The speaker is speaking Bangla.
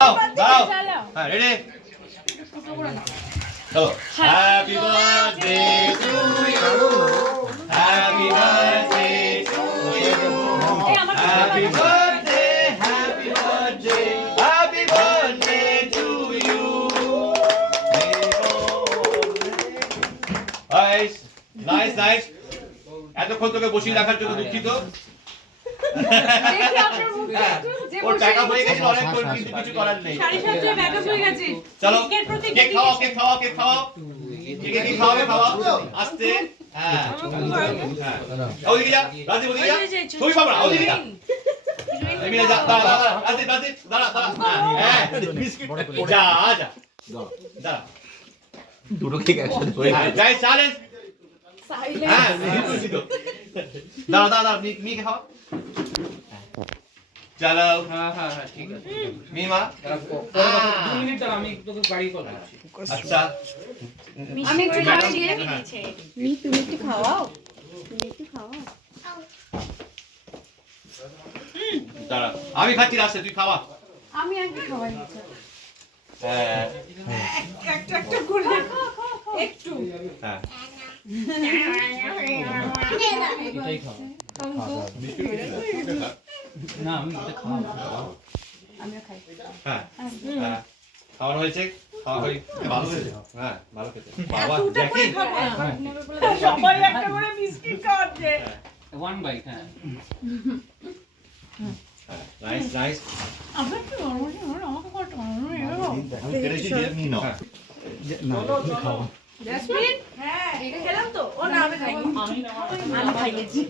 হ্যাঁ রেডি চলো happy birthday to you happy birthday to you happy birthday happy birthday happy birthday to you nice nice nice এতক্ষণ তোকে বসিয়ে রাখার জন্য দুঃখিত ওর টাকা হয়ে গেছে অনেক কিছু কিছু করার নেই চলো কেক খাও কেক খাও কেক খাও কেক খাওয়াবে খাওয়া আস্তে হ্যাঁ ওদিকে যা রাজীব ওদিকে যা ছবি পাবো না ওদিকে যা এমনি যা দাঁড়া দাঁড়া রাজীব রাজীব দাঁড়া দাঁড়া হ্যাঁ বিস্কিট যা যা দাঁড়া দুটো কেক একসাথে ধরে যাই চ্যালেঞ্জ হ্যাঁ দাঁড়া দাঁড়া নিয়ে খাও চলো হ্যাঁ হ্যাঁ হ্যাঁ ঠিক আছে মিমা 2 মিনিট দাঁড়া আমি তোকে গাড়ি কল করছি আচ্ছা আমি একটু খাওয়া দিয়ে দিয়েছি মি তুমি একটু খাওয়াও দাঁড়া আমি খাচ্ছি রাস্তায় তুই খাওয়া আমি আগে খাওয়াই হ্যাঁ একটা করে একটু হ্যাঁ এটাই খাও না আমি এটা খাওয়া আমি খাই হ্যাঁ হ্যাঁ খাওয়া হয়েছে খাওয়া হই ভালো হয়েছে হ্যাঁ ভালো খেতে বাবা দেখি সবাই একটা করে বিস্কিট খাচ্ছে 1 বাইট হ্যাঁ নাইস নাইস আমরা কি নরমালি আমাকে কত আমি কেটেছি দিয়ে নি না না তুমি খাও জেসমিন হ্যাঁ এটা খেলাম তো ও না আমি খাইনি আমি খাইয়েছি